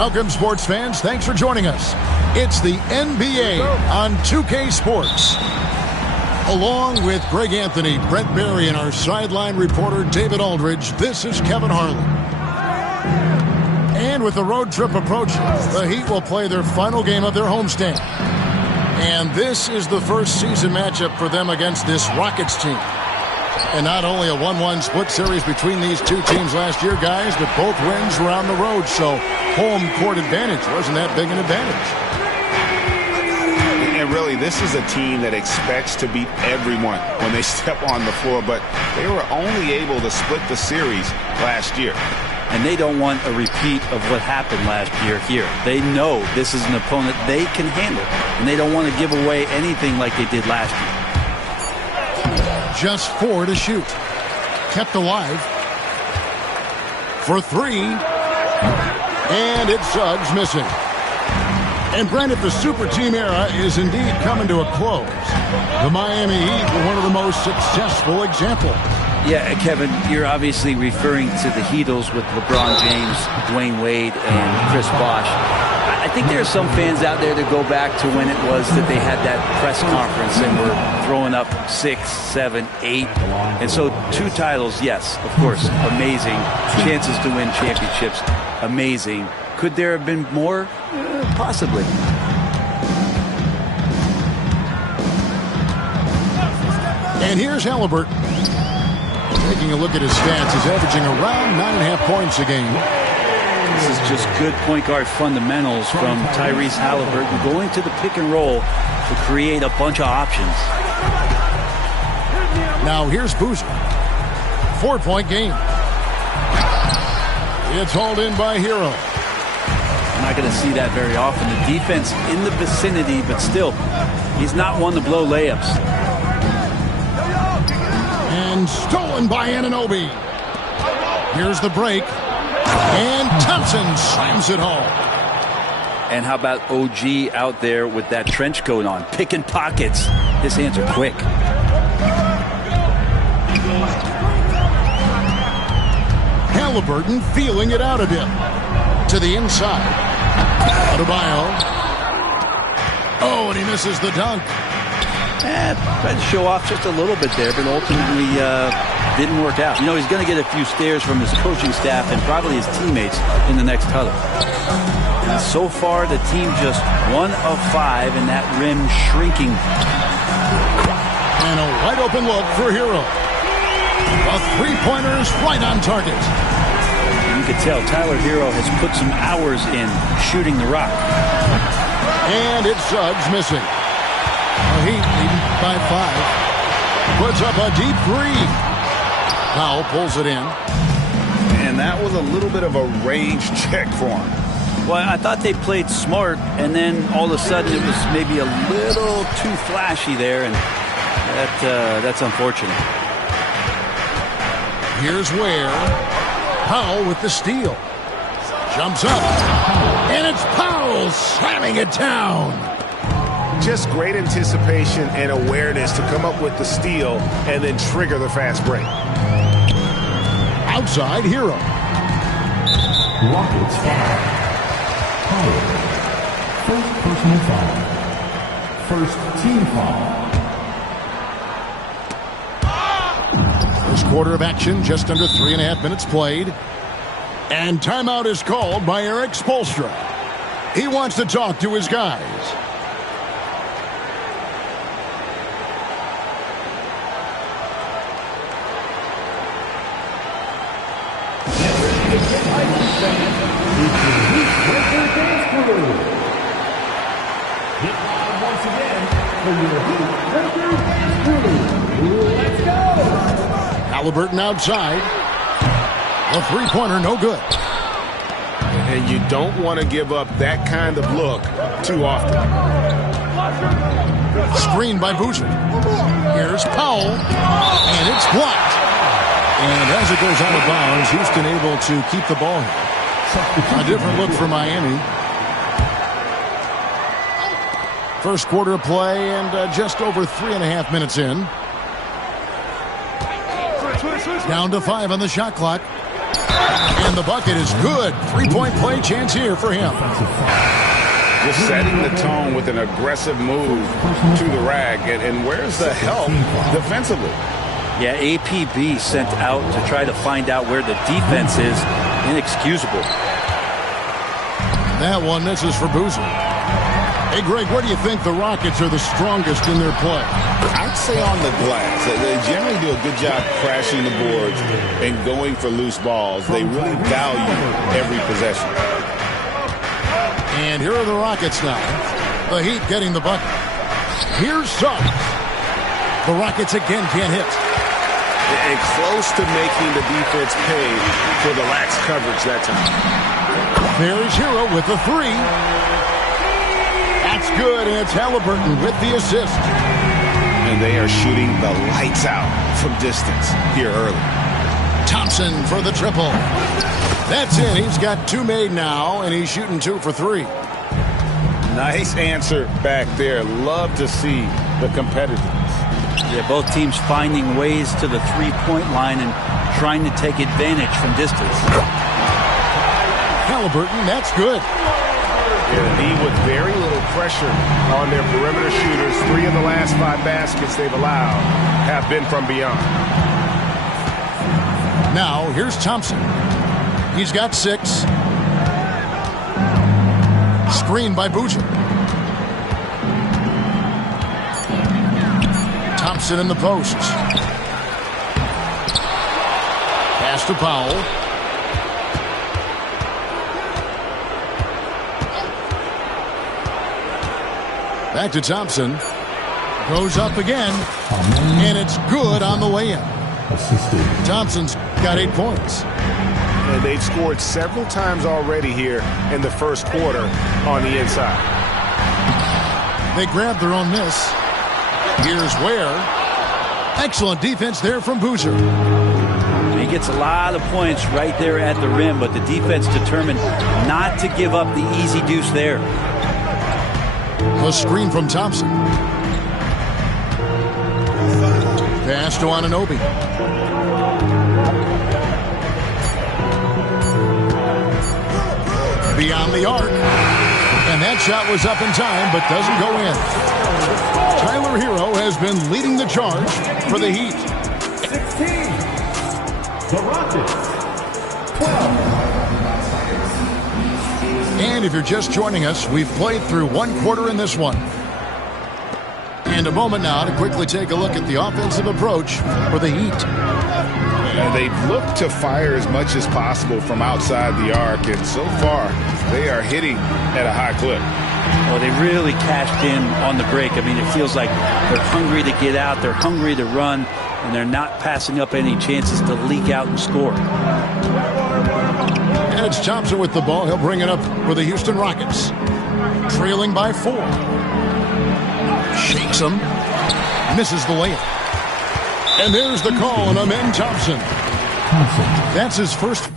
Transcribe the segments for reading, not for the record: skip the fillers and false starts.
Welcome, sports fans. Thanks for joining us. It's the NBA on 2K Sports. Along with Greg Anthony, Brent Barry, and our sideline reporter David Aldridge, this is Kevin Harlan. And with the road trip approaching, the Heat will play their final game of their homestand. And this is the first season matchup for them against this Rockets team. And not only a 1-1 split series between these two teams last year, guys, but both wins were on the road, so home court advantage wasn't that big an advantage. And really, this is a team that expects to beat everyone when they step on the floor, but they were only able to split the series last year. And they don't want a repeat of what happened last year here. They know this is an opponent they can handle, and they don't want to give away anything like they did last year. Just 4 to shoot. Kept alive. For 3. And it's Suggs missing. And Brent, if the super team era is indeed coming to a close, the Miami Heat were one of the most successful examples. Yeah, Kevin, you're obviously referring to the Heatles with LeBron James, Dwayne Wade, and Chris Bosh. I think there are some fans out there that go back to when it was that they had that press conference and were throwing up 6, 7, 8. And so 2 titles, yes, of course, amazing. Chances to win championships, amazing. Could there have been more? Possibly. And here's Halliburton. Taking a look at his stats, he's averaging around 9.5 points a game. This is just good point guard fundamentals from Tyrese Halliburton, going to the pick and roll to create a bunch of options. Now here's Boozer. 4-point game. It's hauled in by Hero. I'm not going to see that very often. The defense in the vicinity, but still, he's not one to blow layups. And stolen by Anunoby. Here's the break. And Thompson slams it home. And how about OG out there with that trench coat on, picking pockets? His hands are quick. Halliburton feeling it out a bit. To the inside. Adebayo. Oh, and he misses the dunk. Tried to show off just a little bit there, but ultimately didn't work out. You know, he's going to get a few stares from his coaching staff and probably his teammates in the next huddle. And so far, the team just 1 of 5, and that rim shrinking. And a wide open look for Hero. A three-pointer's right on target. You could tell Tyler Hero has put some hours in shooting the rock. And it's Suggs missing. The Heat leading by 5. Puts up a deep 3. Powell pulls it in. And that was a little bit of a range check for him. Well, I thought they played smart, and then all of a sudden it was maybe a little too flashy there, and that's unfortunate. Here's Ware. Powell with the steal. Jumps up. And it's Powell slamming it down. Just great anticipation and awareness to come up with the steal and then trigger the fast break. Outside Hero. Rockets foul. Powell. First personal foul. First team foul. First quarter of action, just under 3.5 minutes played. And timeout is called by Eric Spoelstra. He wants to talk to his guys. Once again, for your let's go! Halliburton outside. A three-pointer, no good. And you don't want to give up that kind of look too often. Screened by Boozer. Here's Powell. And it's blocked. And as it goes out of bounds, Houston able to keep the ball. A different look for Miami. First quarter of play and just over 3.5 minutes in. Down to 5 on the shot clock. And the bucket is good. Three-point play chance here for him. Just setting the tone with an aggressive move to the rack. And where's the help defensively? Yeah, APB sent out to try to find out where the defense is. Inexcusable. That one misses for Boozer. Hey, Greg, where do you think the Rockets are the strongest in their play? I'd say on the glass. They generally do a good job crashing the boards and going for loose balls. They really value every possession. And here are the Rockets now. The Heat getting the bucket. Here's Suggs. The Rockets again can't hit. And close to making the defense pay for the lax coverage that time. There's Hero with the three. That's good, and it's Halliburton with the assist. And they are shooting the lights out from distance here early. Thompson for the triple. That's it. He's got two made now, and he's shooting 2 for 3. Nice answer back there. Love to see the competitiveness. Yeah, both teams finding ways to the three-point line and trying to take advantage from distance. Halliburton, that's good. Yeah, the D with very little pressure on their perimeter shooters. 3 of the last 5 baskets they've allowed have been from beyond. Now, here's Thompson. He's got 6. Screened by Boozer. Thompson in the post. Pass to Powell. Back to Thompson. Goes up again. And it's good on the way in. Thompson's got 8 points. And they've scored several times already here in the first quarter on the inside. They grabbed their own miss. Here's Ware. Excellent defense there from Boozer. He gets a lot of points right there at the rim, but the defense determined not to give up the easy deuce there. A screen from Thompson. Pass to Anunoby. Beyond the arc. And that shot was up in time, but doesn't go in. Tyler Hero has been leading the charge for the Heat. 16. The Rockets. 12. And if you're just joining us, we've played through 1 quarter in this one. And a moment now to quickly take a look at the offensive approach for the Heat. They've looked to fire as much as possible from outside the arc, and so far they are hitting at a high clip. Well, they really cashed in on the break. I mean, it feels like they're hungry to get out, they're hungry to run, and they're not passing up any chances to leak out and score. And it's Thompson with the ball. He'll bring it up for the Houston Rockets. Trailing by 4. Shakes him. Misses the layup. And there's the call on Amen Thompson. That's his first.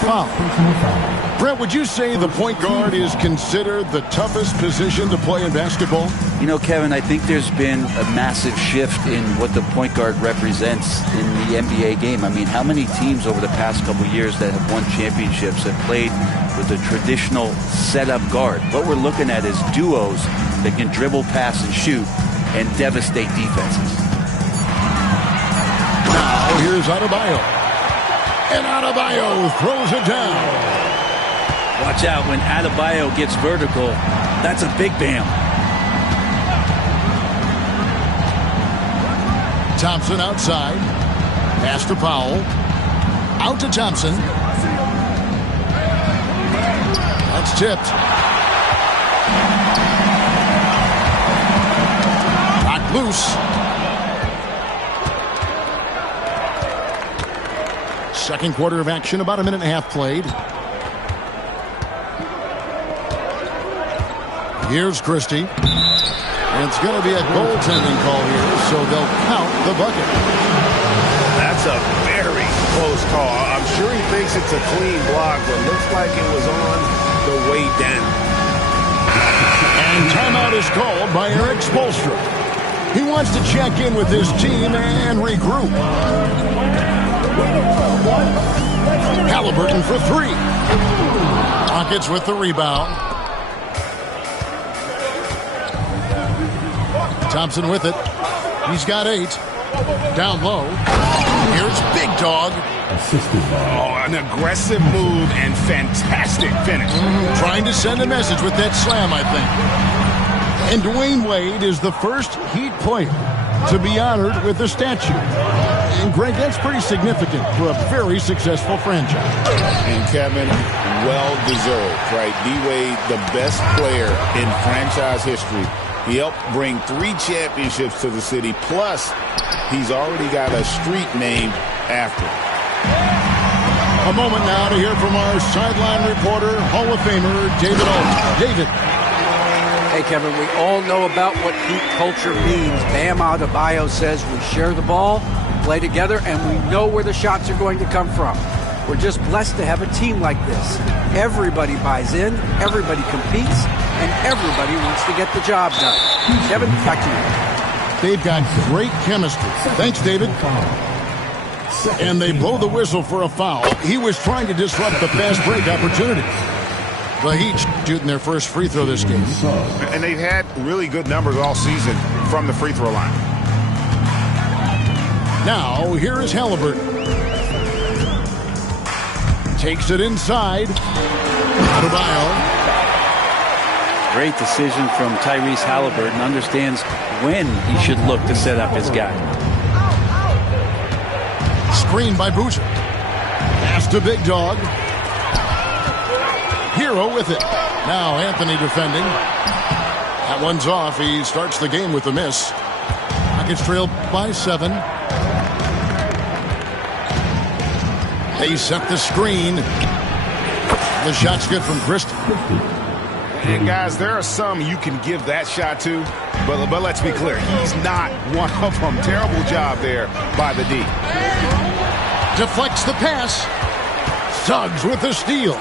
Foul. Brett, would you say the point guard is considered the toughest position to play in basketball? You know, Kevin, I think there's been a massive shift in what the point guard represents in the NBA game. I mean, how many teams over the past couple of years that have won championships have played with a traditional setup guard? What we're looking at is duos that can dribble, pass, and shoot and devastate defenses. Now here's Adebayo. And Adebayo throws it down. Watch out when Adebayo gets vertical. That's a big bam. Thompson outside. Pass to Powell. Out to Thompson. That's tipped. Knocked loose. Second quarter of action, about a minute and a half played. Here's Christie. It's going to be a goaltending call here, so they'll count the bucket. That's a very close call. I'm sure he thinks it's a clean block, but looks like it was on the way down. And timeout is called by Erik Spoelstra. He wants to check in with his team and regroup. Halliburton for three. Rockets with the rebound. Thompson with it. He's got 8. Down low. Here's Big Dog. Oh, an aggressive move and fantastic finish. Trying to send a message with that slam, I think. And Dwayne Wade is the first Heat player to be honored with a statue. And, Greg, that's pretty significant for a very successful franchise. And, Kevin, well-deserved, right? D-Wade, the best player in franchise history. He helped bring 3 championships to the city, plus he's already got a street named after him. A moment now to hear from our sideline reporter, Hall of Famer David Aldridge. David. Hey, Kevin, we all know about what Heat culture means. Bam Adebayo says we share the ball, play together, and we know where the shots are going to come from. We're just blessed to have a team like this. Everybody buys in, everybody competes, and everybody wants to get the job done. Kevin, back to you. They've got great chemistry. Thanks, David. And they blow the whistle for a foul. He was trying to disrupt the fast break opportunity. The Heat shooting their first free throw this game. And they've had really good numbers all season from the free throw line. Now, here is Halliburton. Takes it inside. Adebayo. Great decision from Tyrese Halliburton. Understands when he should look to set up his guy. Screen by Boozer. Pass to Big Dog. Hero with it. Now Anthony defending. That one's off. He starts the game with a miss. Rockets trail by 7. They set the screen. The shot's good from Christie. And guys, there are some you can give that shot to, but let's be clear, he's not one of them. Terrible job there by the D. Deflects the pass. Suggs with the steal.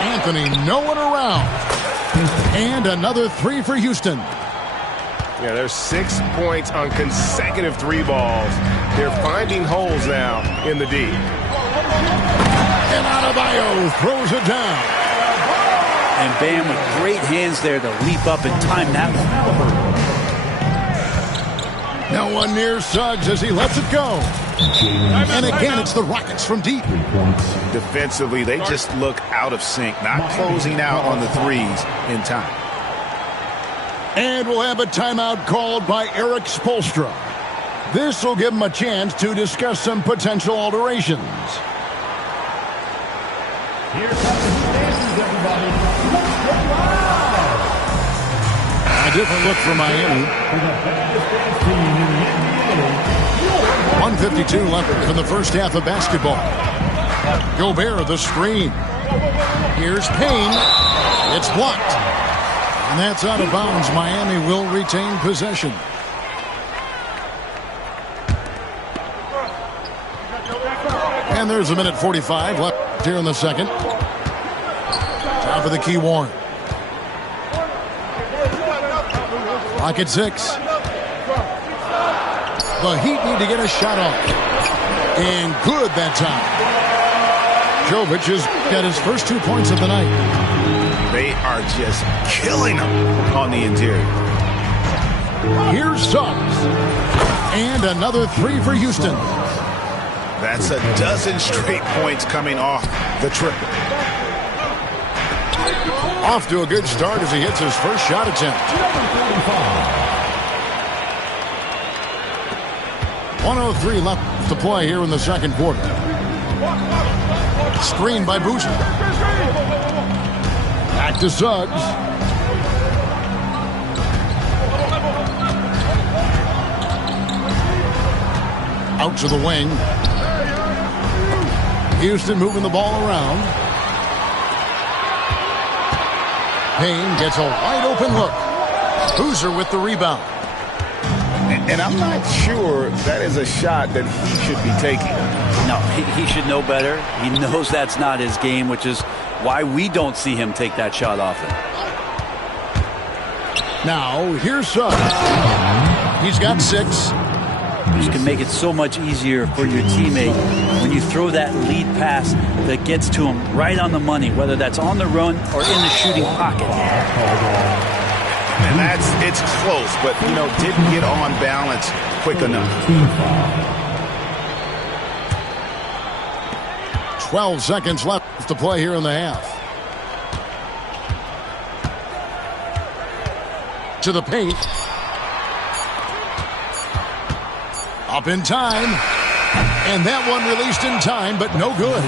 Anthony no one around. And another 3 for Houston. Yeah, there's 6 points on consecutive 3 balls. They're finding holes now in the D. And Adebayo throws it down. And Bam with great hands there to leap up and time that one. No one near Suggs as he lets it go. And again, it's the Rockets from deep. Defensively, they just look out of sync, not closing out on the threes in time. And we'll have a timeout called by Erik Spoelstra. This will give him a chance to discuss some potential alterations. Here comes the answers, everybody. Let's get live. A different look for Miami. 152 left in the first half of basketball. Gobert, the screen. Here's Payne. It's blocked. And that's out of bounds. Miami will retain possession. And there's a minute 45 left here in the second. Top of the key, Warren. Rocket 6. The Heat need to get a shot off. And good that time. Jovic has got his first 2 points of the night. They are just killing them on the interior. Here's Suggs. And another 3 for Houston. That's a dozen straight points coming off the triple. Off to a good start as he hits his first shot attempt. 1:03 left to play here in the second quarter. Screen by Boozer. Back to Suggs. Out to the wing. Houston moving the ball around. Payne gets a wide-open look. Boozer with the rebound. And I'm not sure that is a shot that he should be taking. No, he should know better. He knows that's not his game, which is why we don't see him take that shot often. Now, here's Suggs. He's got 6. You can make it so much easier for your teammate when you throw that lead pass that gets to him right on the money, whether that's on the run or in the shooting pocket. And it's close, but, didn't get on balance quick enough. 12 seconds left to play here in the half. To the paint. Up in time. And that one released in time, but no good.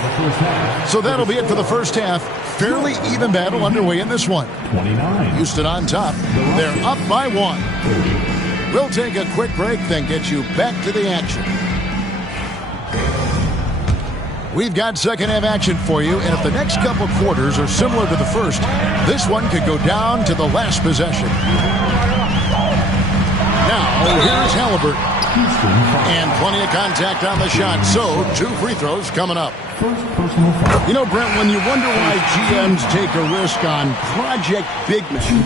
So that'll be it for the first half. Fairly even battle underway in this one. 29. Houston on top. They're up by 1. We'll take a quick break, then get you back to the action. We've got second half action for you, and if the next couple quarters are similar to the first, this one could go down to the last possession. Now, here's Halliburton. And plenty of contact on the shot, so 2 free throws coming up. Brent, when you wonder why GMs take a risk on project big men,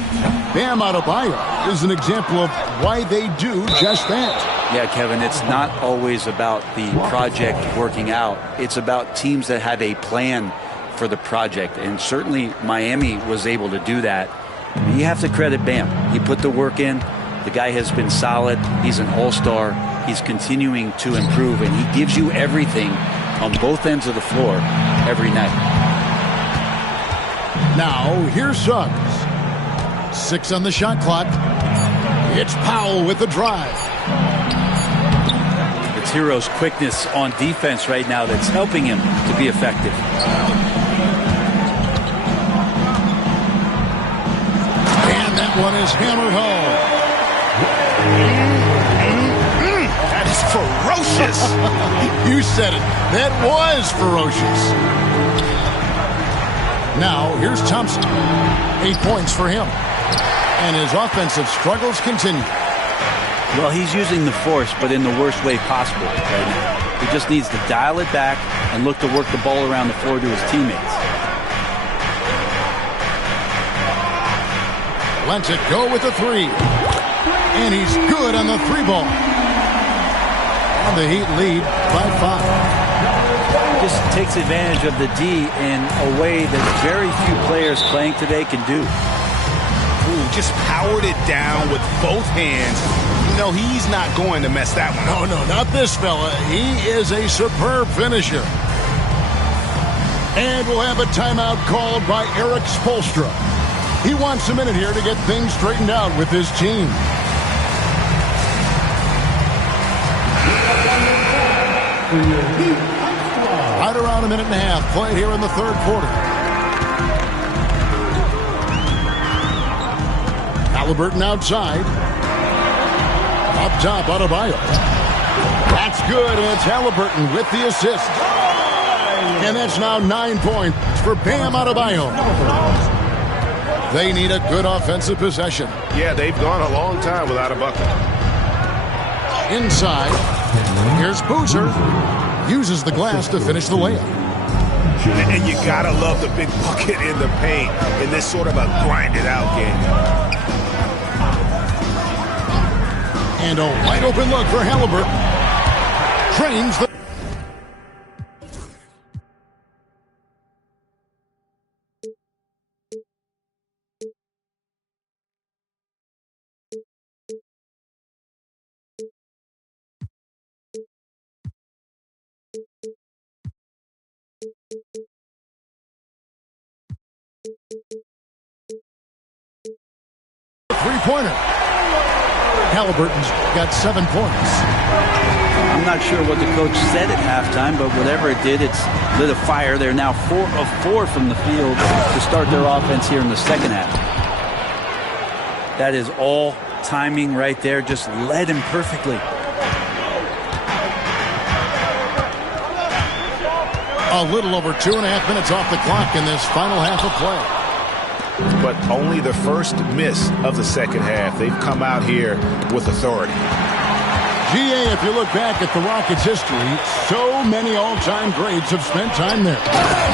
Bam Adebayo is an example of why they do just that. Yeah, Kevin, it's not always about the project working out. It's about teams that have a plan for the project, and certainly Miami was able to do that. You have to credit Bam. He put the work in. The guy has been solid. He's an all-star. He's continuing to improve, and he gives you everything on both ends of the floor every night. Now, here's Suggs. 6 on the shot clock. It's Powell with the drive. It's Herro's quickness on defense right now that's helping him to be effective. And that one is hammered home. That is ferocious. You said it. That was ferocious. Now, here's Thompson. 8 points for him. And his offensive struggles continue. Well, he's using the force, but in the worst way possible right now. He just needs to dial it back and look to work the ball around the floor to his teammates. Lets it go with the 3. And he's good on the 3-ball. And the Heat lead by 5. Just takes advantage of the D in a way that very few players playing today can do. Ooh, just powered it down with both hands. He's not going to mess that one up. No, not this fella. He is a superb finisher. And we'll have a timeout called by Eric Spoelstra. He wants a minute here to get things straightened out with his team. Right around a minute and a half played here in the third quarter. Halliburton outside. Up top, Adebayo. That's good, and it's Halliburton with the assist. And that's now 9 points for Bam Adebayo. They need a good offensive possession. Yeah, they've gone a long time without a bucket. Inside, here's Boozer. Uses the glass to finish the layup. And you gotta love the big bucket in the paint in this sort of a grinded-out game. And a wide-open look for Halliburton. Trains the... Three-pointer. Halliburton's got 7 points. I'm not sure what the coach said at halftime, but whatever it did, it's lit a fire. They're now 4 of 4 from the field to start their offense here in the second half. That is all timing right there. Just led him perfectly. A little over 2.5 minutes off the clock in this final half of play. But only the first miss of the second half. They've come out here with authority. GA, if you look back at the Rockets' history, so many all-time greats have spent time there.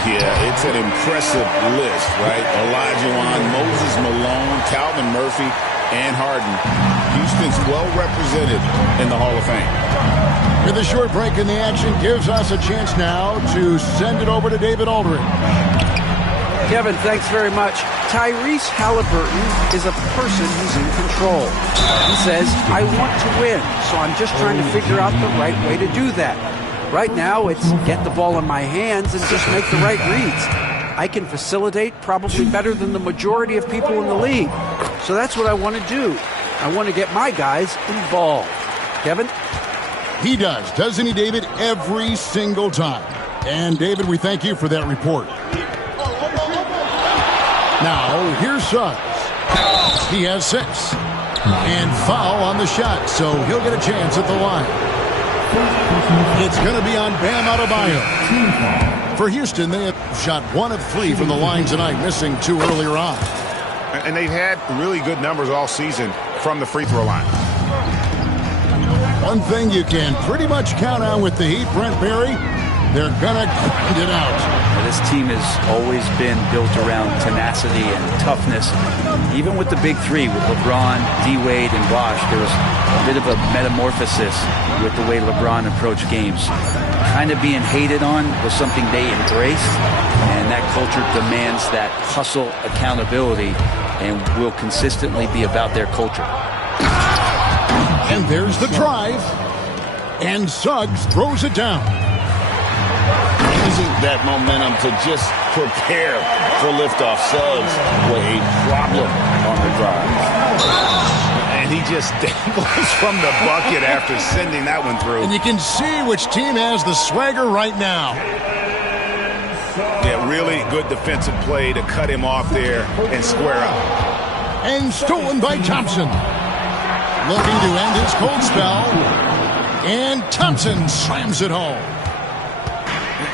Yeah, it's an impressive list, right? Olajuwon, Moses Malone, Calvin Murphy, and Harden. Houston's well represented in the Hall of Fame. With a short break in the action gives us a chance now to send it over to David Aldridge. Kevin, thanks very much. Tyrese Halliburton is a person who's in control. He says, I want to win, so I'm just trying to figure out the right way to do that. Right now, it's get the ball in my hands and just make the right reads. I can facilitate probably better than the majority of people in the league. So that's what I want to do. I want to get my guys involved. Kevin? He does, doesn't he, David? Every single time. And, David, we thank you for that report. Now, here's Suggs. He has 6. And foul on the shot, so he'll get a chance at the line. It's going to be on Bam Adebayo. For Houston, they have shot 1 of 3 from the line tonight, missing 2 earlier on. And they've had really good numbers all season from the free throw line. One thing you can pretty much count on with the Heat, Brent Barry, they're going to grind it out. This team has always been built around tenacity and toughness. Even with the big three, with LeBron, D-Wade, and Bosh, there was a bit of a metamorphosis with the way LeBron approached games. Kind of being hated on was something they embraced, and that culture demands that hustle accountability and will consistently be about their culture. And there's the drive. And Suggs throws it down. Using that momentum to just prepare for liftoff. Suggs with a problem on the drive. And he just dangles from the bucket after sending that one through. And you can see which team has the swagger right now. Yeah, really good defensive play to cut him off there and square up. And stolen by Thompson. Looking to end his cold spell. And Thompson slams it home.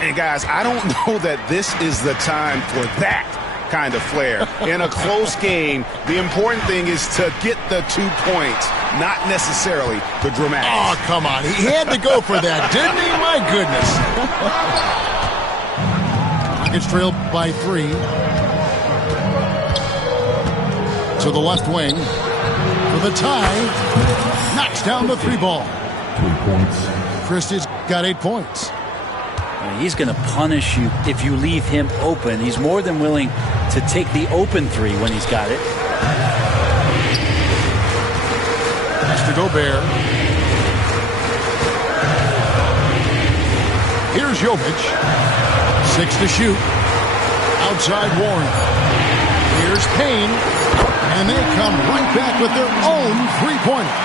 And guys, I don't know that this is the time for that kind of flair. In a close game, the important thing is to get the 2 points, not necessarily the dramatics. Oh, come on. He had to go for that, didn't he? My goodness. Rockets trail by 3. To the left wing. For the tie. Knocks down the 3 ball. 3 points. Christie's got 8 points. He's going to punish you if you leave him open. He's more than willing to take the open 3 when he's got it. That's to Gobert. Here's Jovic. 6 to shoot. Outside Warren. Here's Payne. And they come right back with their own 3-pointer.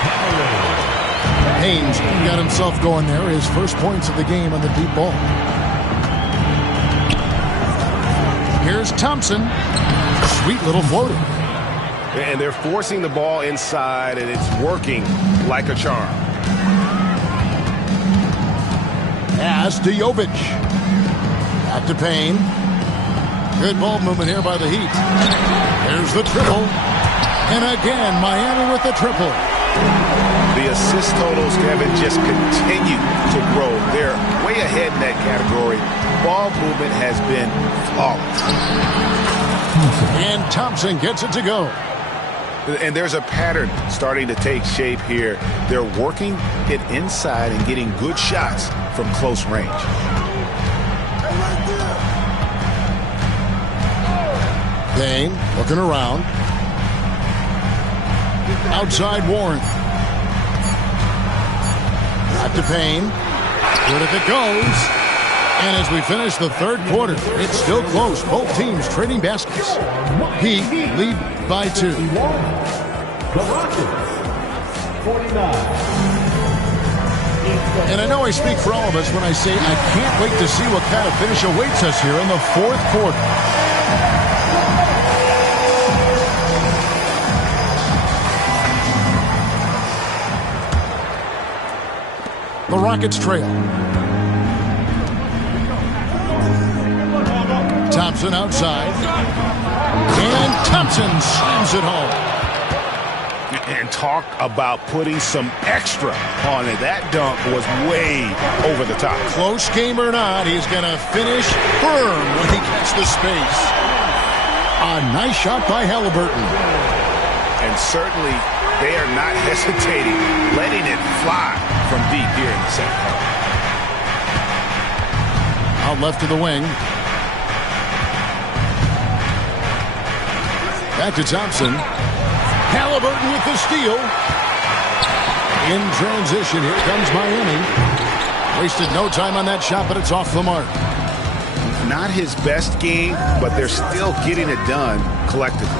Haynes got himself going there. His first points of the game on the deep ball. Here's Thompson. Sweet little floater. And they're forcing the ball inside, and it's working like a charm. Pass to Jovic. Back to Payne. Good ball movement here by the Heat. There's the triple. And again, Miami with the triple. The assist totals, Kevin, just continue to grow. They're way ahead in that category. Ball movement has been flawless. And Thompson gets it to go. And there's a pattern starting to take shape here. They're working it inside and getting good shots from close range. Payne looking around. Outside Warren. Back to Payne. Good if it goes. And as we finish the third quarter, it's still close. Both teams trading baskets. Heat lead by 2. The Rockets, 49. And I know I speak for all of us when I say I can't wait to see what kind of finish awaits us here in the fourth quarter. The Rockets trail. Thompson outside. And Thompson slams it home. And talk about putting some extra on it. That dunk was way over the top. Close game or not, he's going to finish firm when he gets the space. A nice shot by Halliburton. And certainly they are not hesitating, letting it fly from deep here in the second half. Out left to the wing. Back to Thompson. Halliburton with the steal. In transition, here comes Miami. Wasted no time on that shot, but it's off the mark. Not his best game, but they're still getting it done collectively.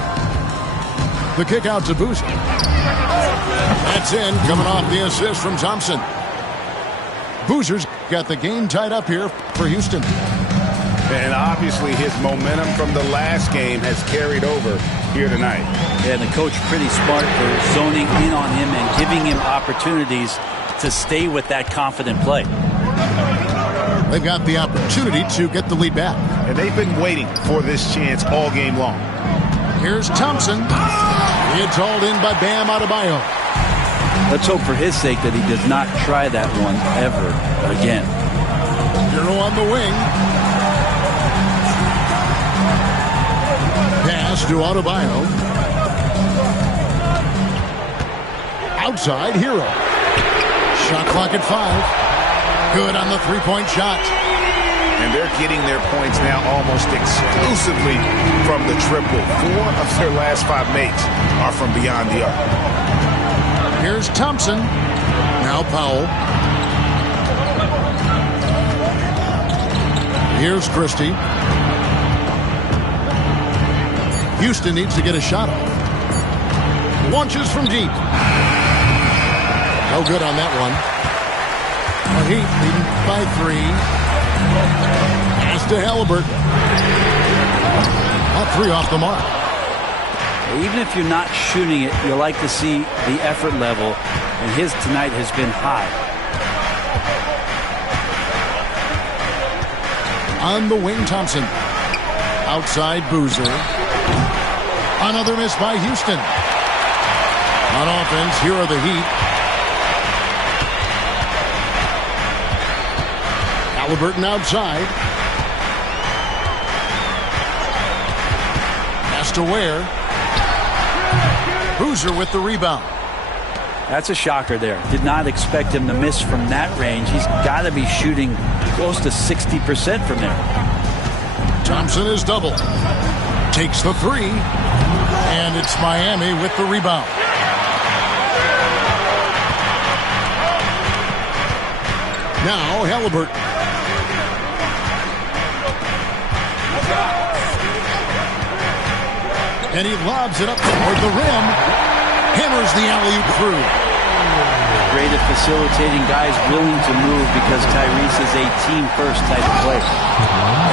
The kick out to Boozer. That's in, coming off the assist from Thompson. Boozer's got the game tied up here for Houston. And obviously his momentum from the last game has carried over here tonight. Yeah, and the coach pretty smart for zoning in on him and giving him opportunities to stay with that confident play. They've got the opportunity to get the lead back. And they've been waiting for this chance all game long. Here's Thompson. It's hauled in by Bam Adebayo. Let's hope for his sake that he does not try that one ever again. Hero on the wing. Pass to Adebayo. Outside, Hero. Shot clock at 5. Good on the three-point shot. And they're getting their points now almost exclusively from the triple. 4 of their last 5 makes are from beyond the arc. Here's Thompson. Now Powell. Here's Christie. Houston needs to get a shot off. Launches from deep. No good on that one. The Heat leading by 3. Pass to Halliburton. All 3 off the mark. Even if you're not shooting it, you like to see the effort level, and his tonight has been high. On the wing, Thompson. Outside, Boozer. Another miss by Houston. On offense, here are the Heat. Halliburton outside. Pass to Ware. Boozer with the rebound. That's a shocker there. Did not expect him to miss from that range. He's got to be shooting close to 60% from there. Thompson is double. Takes the 3. And it's Miami with the rebound. Now Halliburton. And he lobs it up toward the rim. Hammers the alley-oop through. Great at facilitating guys willing to move because Tyrese is a team-first type of player.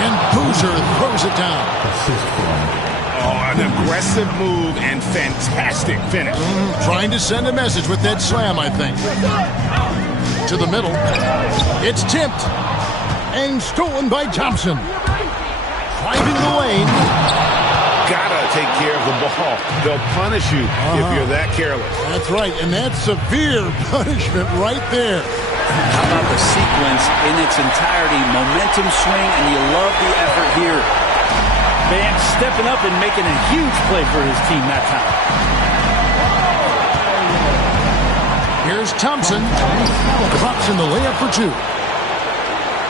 And Boozer throws it down. Oh, an aggressive move and fantastic finish. Trying to send a message with that slam, I think. To the middle. It's tipped. And stolen by Thompson. Driving the lane. Gotta take care of the ball. They'll punish you if you're that careless. That's right, and that's severe punishment right there. How about the sequence in its entirety? Momentum swing, and you love the effort here. Bam stepping up and making a huge play for his team that time. Here's Thompson. Drops in the layup for 2.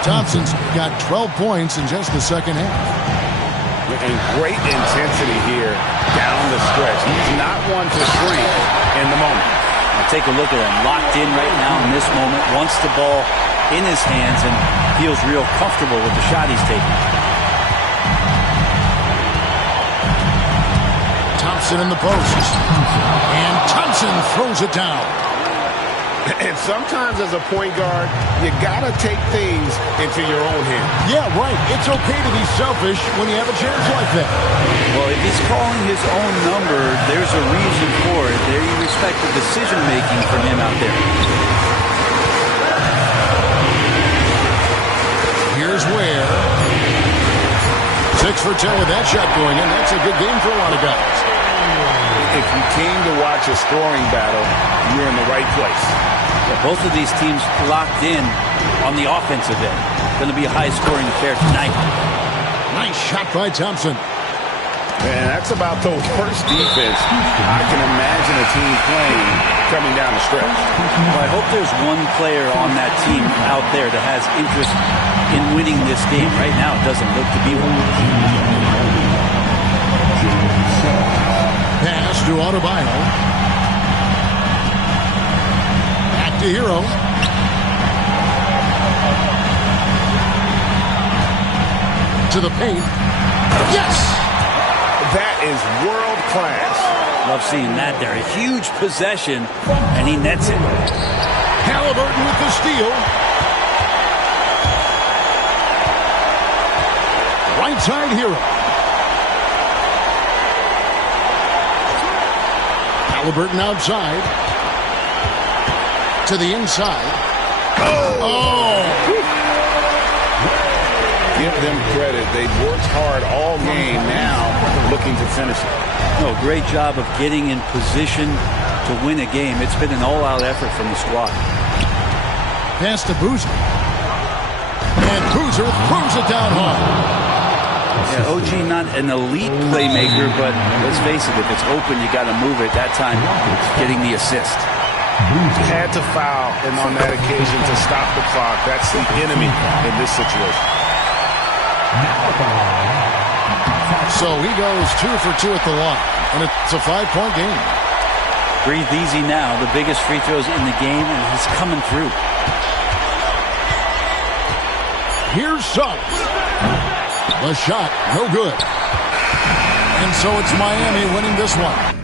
Thompson's got 12 points in just the second half. And great intensity here down the stretch. He's not one to shrink in the moment. Now take a look at him. Locked in right now in this moment. Wants the ball in his hands and feels real comfortable with the shot he's taking. Thompson in the post. And Thompson throws it down. And sometimes as a point guard, you got to take things into your own hands. Yeah, right. It's okay to be selfish when you have a chance like that. Well, if he's calling his own number, there's a reason for it. There you respect the decision-making from him out there. Here's Ware. 6 for 10 with that shot going in. That's a good game for a lot of guys. If you came to watch a scoring battle, you're in the right place. Yeah, both of these teams locked in on the offensive end. Going to be a high-scoring affair tonight. Nice shot by Thompson. And that's about the worst defense I can imagine a team playing coming down the stretch. Well, I hope there's one player on that team out there that has interest in winning this game. Right now, it doesn't look to be one. Pass to Adebayo. Back to Hero. To the paint. Yes! That is world class. Love seeing that there. A huge possession, and he nets it. Halliburton with the steal. Right side Hero. Halliburton outside. To the inside. Oh! Give them credit. They've worked hard all game, now looking to finish it. No, great job of getting in position to win a game. It's been an all-out effort from the squad. Pass to Boozer. And Boozer throws it down hard. Yeah, OG not an elite playmaker, but let's face it, if it's open, you got to move it. That time, it's getting the assist. Had to foul, and on that occasion to stop the clock. That's the enemy in this situation. So he goes 2 for 2 at the line, and it's a 5-point game. Breathe easy now. The biggest free throws in the game, and he's coming through. Here's Suggs. The shot, no good. And so it's Miami winning this one.